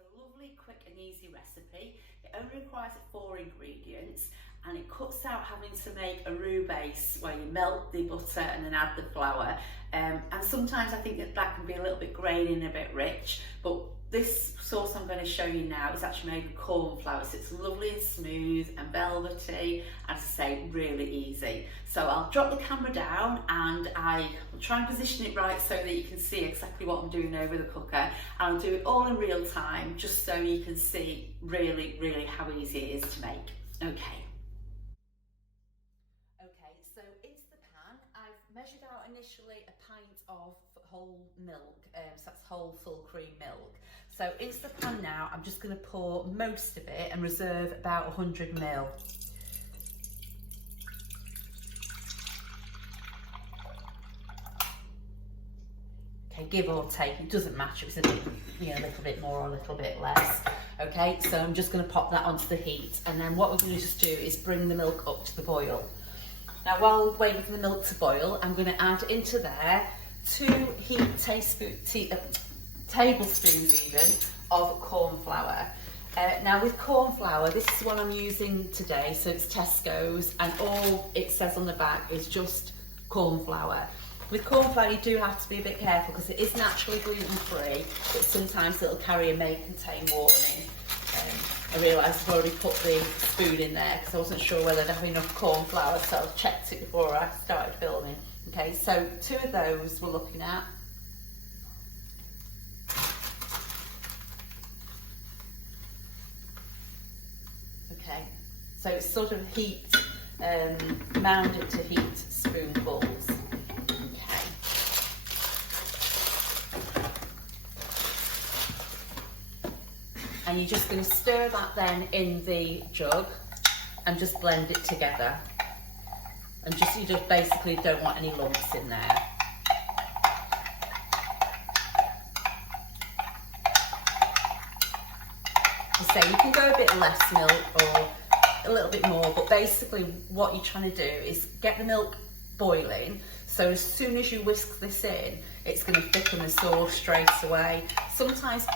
a lovely, quick and easy recipe. It only requires 4 ingredients and it cuts out having to make a roux base where you melt the butter and then add the flour. And sometimes I think that can be a little bit grainy and a bit rich, but this sauce I'm going to show you now is actually made with corn flour, so it's lovely and smooth and velvety, and as I say, really easy. So I'll drop the camera down and I will try and position it right so that you can see exactly what I'm doing over the cooker. And I'll do it all in real time just so you can see really how easy it is to make. Okay, so into the pan, I've measured out initially a pint of whole milk, so that's whole full cream milk. So into the pan now, I'm just going to pour most of it and reserve about 100 ml. Okay, give or take, it doesn't matter, it's a bit, a little bit more or a little bit less. Okay, so I'm just going to pop that onto the heat, and then what we're going to just do is bring the milk up to the boil. Now, while we're waiting for the milk to boil, I'm going to add into there 2 tablespoons even of corn flour. Now with corn flour, this is what I'm using today, so it's Tesco's, and all it says on the back is just corn flour. With corn flour you do have to be a bit careful because it is naturally gluten-free, but sometimes it'll carry a may contain warning. I realised I've already put the spoon in there because I wasn't sure whether I'd have enough corn flour, so I checked it before I started filming. Okay, so 2 of those we're looking at. Okay, so it's sort of heat, mounded to heat spoonfuls. Okay. And you're just going to stir that then in the jug and just blend it together. And you just basically don't want any lumps in there. So you can go a bit less milk or a little bit more, but basically what you're trying to do is get the milk boiling, so as soon as you whisk this in, it's going to thicken the sauce straight away. Sometimes,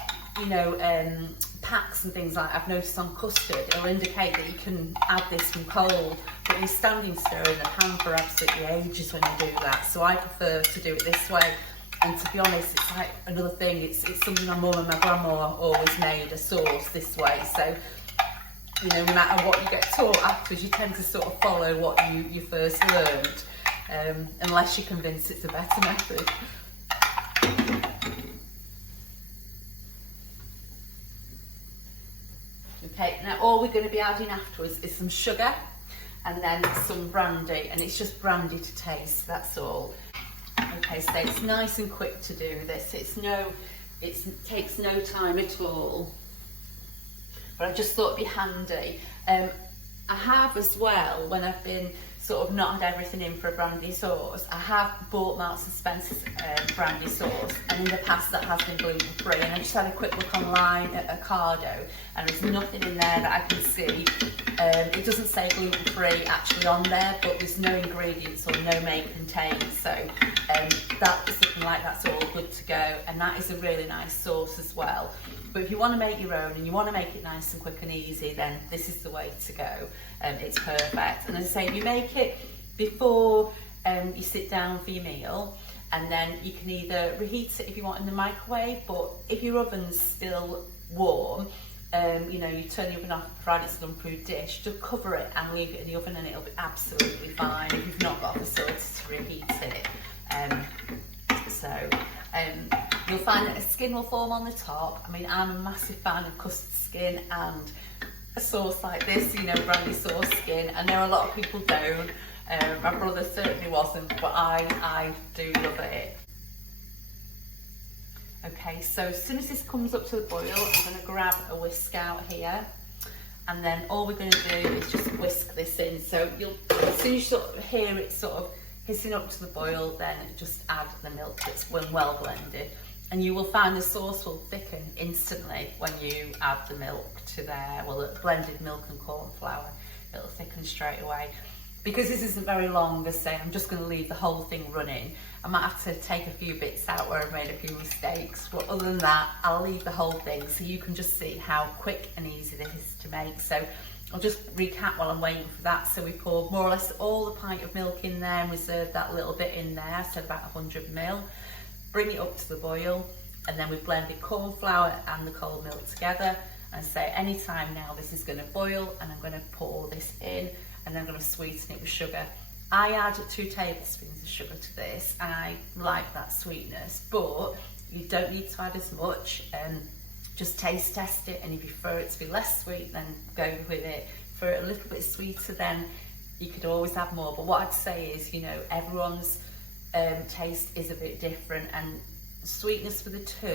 packs and things like I've noticed on custard, it'll indicate that you can add this from cold, but you're standing stir in the pan for absolutely ages when you do that. So I prefer to do it this way. And to be honest, it's like another thing, it's something my mum and my grandma always made, a sauce this way. So, no matter what you get taught afterwards, you tend to sort of follow what you first learned, unless you're convinced it's a better method. Okay, now all we're going to be adding afterwards is some sugar and then some brandy, and it's just brandy to taste, that's all. Okay, so it's nice and quick to do this. It takes no time at all. But I just thought it'd be handy. I have as well, when I've been sort of not had everything in for a brandy sauce, I have bought Marks and Spencer's brandy sauce, and in the past that has been gluten free. And I just had a quick look online at Ocado, and there's nothing in there that I can see. It doesn't say gluten free actually on there, but there's no ingredients or no may contain. So that's something like that's all good to go, and that is a really nice sauce as well. But if you want to make your own and you want to make it nice and quick and easy, then this is the way to go. It's perfect. And as I say, if you make it before you sit down for your meal, and then you can either reheat it if you want in the microwave, but if your oven's still warm, you turn the oven off, provided it's an unproved dish, just cover it and leave it in the oven and it'll be absolutely fine if you've not got the facilities to reheat it. You'll find that a skin will form on the top. I mean, I'm a massive fan of custard skin and a sauce like this, brandy sauce skin. I know a lot of people don't. My brother certainly wasn't, but I do love it. Okay, so as soon as this comes up to the boil, I'm going to grab a whisk out here, and then all we're going to do is just whisk this in. So as soon as you sort of hear it sort of hissing up to the boil, then just add the milk that's well blended. And you will find the sauce will thicken instantly when you add the milk to there. Well, the blended milk and corn flour, it'll thicken straight away. because this isn't very long, as say, I'm just going to leave the whole thing running. I might have to take a few bits out where I've made a few mistakes, but other than that, I'll leave the whole thing so you can just see how quick and easy this is to make. So I'll just recap while I'm waiting for that. So we poured more or less all the pint of milk in there and reserved that little bit in there, so about 100 ml. Bring it up to the boil, and then we blended corn flour and the cold milk together. And say anytime now this is going to boil, and I'm going to pour this in, and then I'm going to sweeten it with sugar. I add 2 tablespoons of sugar to this. I like that sweetness, but you don't need to add as much. Just taste test it, and if you prefer it to be less sweet, then go with it. For it a little bit sweeter, then you could always add more. But what I'd say is, you know, everyone's taste is a bit different, and sweetness for the 2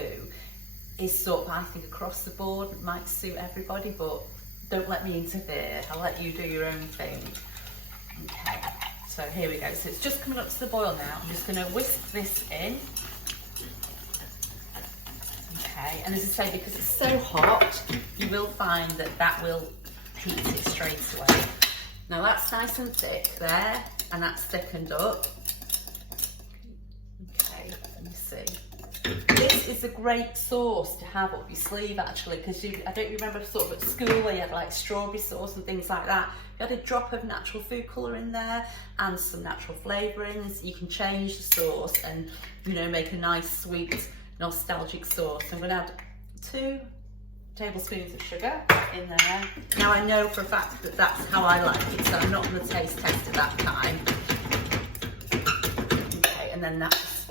is sort of, I think, across the board. It might suit everybody, but don't let me interfere. I'll let you do your own thing. Okay, so here we go. So it's just coming up to the boil now. I'm just going to whisk this in. Okay, and as I say, because it's so hot, you will find that that will heat it straight away. Now that's nice and thick there, and that's thickened up. Okay, let me see. This is a great sauce to have up your sleeve, actually, because I don't remember sort of at school where you had like strawberry sauce and things like that. You had a drop of natural food colour in there and some natural flavourings. You can change the sauce and, you know, make a nice sweet nostalgic sauce. I'm going to add 2 tablespoons of sugar in there. Now I know for a fact that that's how I like it, so I'm not going to taste test at that time. Okay, and then that's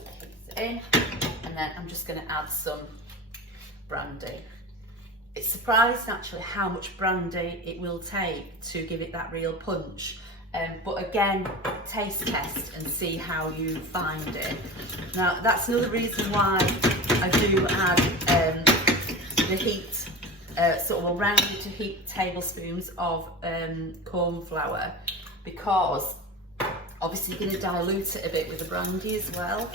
in. And then I'm just going to add some brandy. It's surprising actually how much brandy it will take to give it that real punch. But again, taste test and see how you find it. Now that's another reason why I do add the heat, sort of around 2 heat tablespoons of corn flour, because obviously you're going to dilute it a bit with the brandy as well.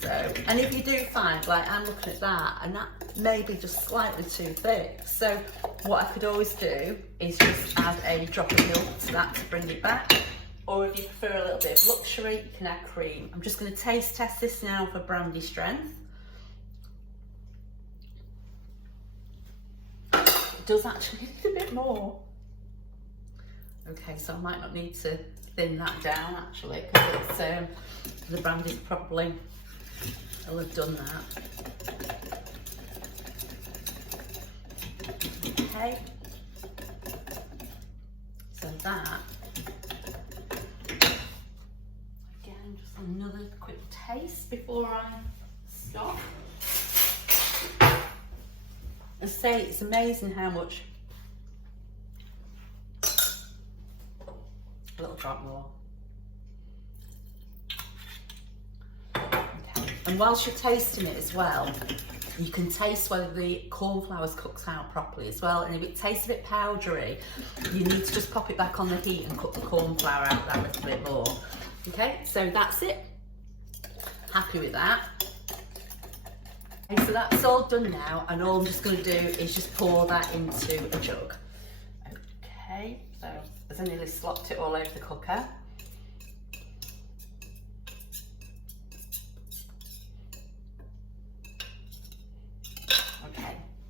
So, and if you do find, like I'm looking at that, and that may be just slightly too thick, so what I could always do is just add a drop of milk to that to bring it back. Or if you prefer a little bit of luxury, you can add cream. I'm just going to taste test this now for brandy strength. It does actually need a bit more. Okay, so I might not need to thin that down actually, because it's the brandy's probably will have done that. Okay, so that, again, just another quick taste before I stop. I say it's amazing how much, a little drop more. And whilst you're tasting it as well, you can taste whether the corn flour's cooked out properly as well. And if it tastes a bit powdery, you need to just pop it back on the heat and cook the corn flour out that little bit more. Okay, so that's it. Happy with that. Okay, so that's all done now, and all I'm just going to do is just pour that into a jug. Okay, so I've nearly slopped it all over the cooker.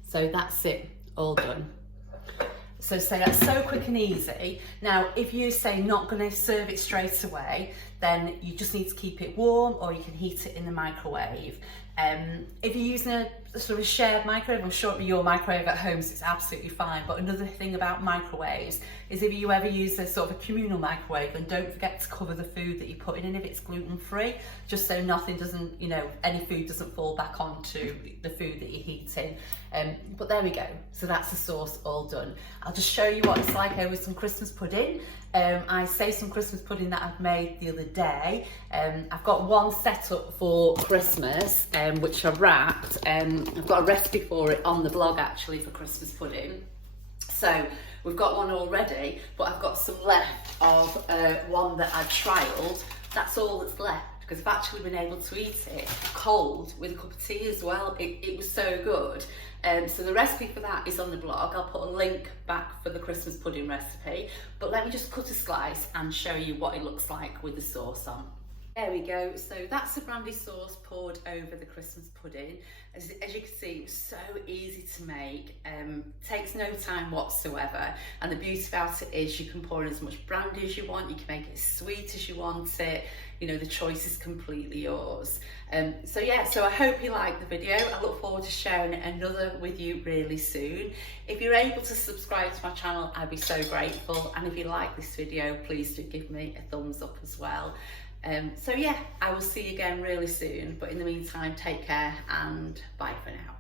So that's it, all done. So say that's so quick and easy. Now, if you say not going to serve it straight away, then you just need to keep it warm, or you can heat it in the microwave. If you're using a sort of shared microwave, I'm sure your microwave at home, so it's absolutely fine. But another thing about microwaves is if you ever use a sort of a communal microwave, then don't forget to cover the food that you're putting in if it's gluten-free, just so nothing doesn't, you know, any food doesn't fall back onto the food that you're heating. But there we go. So that's the sauce all done. I'll just show you what it's like over some Christmas pudding. I saved some Christmas pudding that I've made the other day. I've got one set up for Christmas, which I wrapped. I've got a recipe for it on the blog actually for Christmas pudding. So we've got one already, but I've got some left of one that I've trialled. That's all that's left, because I've actually been able to eat it cold with a cup of tea as well. It was so good. So the recipe for that is on the blog. I'll put a link back for the Christmas pudding recipe, but let me just cut a slice and show you what it looks like with the sauce on. There we go. So that's the brandy sauce poured over the Christmas pudding. As you can see, it was so easy to make. Takes no time whatsoever. And the beauty about it is you can pour in as much brandy as you want. You can make it as sweet as you want it. You know, the choice is completely yours. So yeah, so I hope you liked the video. I look forward to sharing another with you really soon. If you're able to subscribe to my channel, I'd be so grateful. And if you like this video, please do give me a thumbs up as well. So yeah, I will see you again really soon, but in the meantime, take care and bye for now.